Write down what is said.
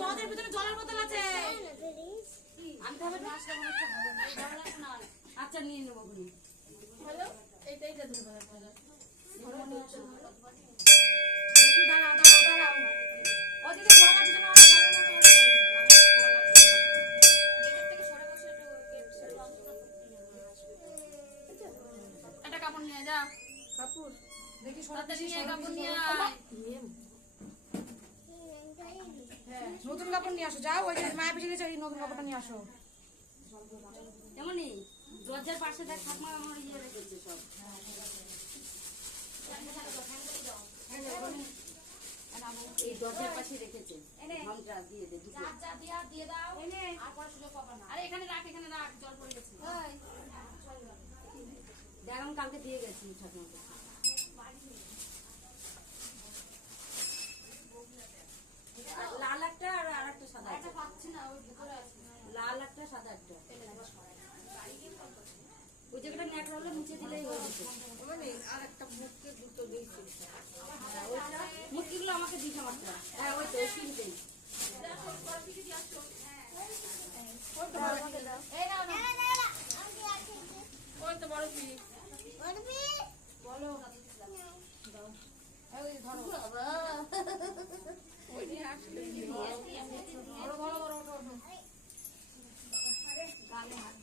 তোমাদের ভিতরে জলের বোতল আছে, আচ্ছা নিয়ে নেবো। একটা কাপড় নিয়ে যা, কাপড় দেখি কাপড় নিয়ে নতুন কাপড় নিয়ে আসো। যাও ওই যে মায়ের পিছনে গেছে, নতুন কাপড়টা নিয়ে আসো। এমনই দরজার পাশে দেখ ঠাকুমা আমার ইয়ে রেখেছে সব। এই দরজার পাশে রেখেছে, ঘন্টা দিয়ে দে, দিয়ে দাও। আরে এখানে রাখ, এখানে রাখ, জল পড়ে গেছে। দেখ আমি কালকে দিয়ে গেছি ঠাকুমাকে। লাল একটা আর আরেকটা সাদা একটা পাচ্ছি না, ওই ভিতরে আছে লাল একটা সাদা একটা। ওই জায়গাটা নেট রলে নিচে দিলেই হয়ে যেত। মানে আর একটা মুখকে দুটো দিয়েছি, ওইটা মুখগুলো আমাকে দিস আমারটা। হ্যাঁ ওই তো তিনটেই। ওই তো বড় কি বলো ধরো বাবা, ওই নিয়ে আসলে বড় বড় বড় গালে হাত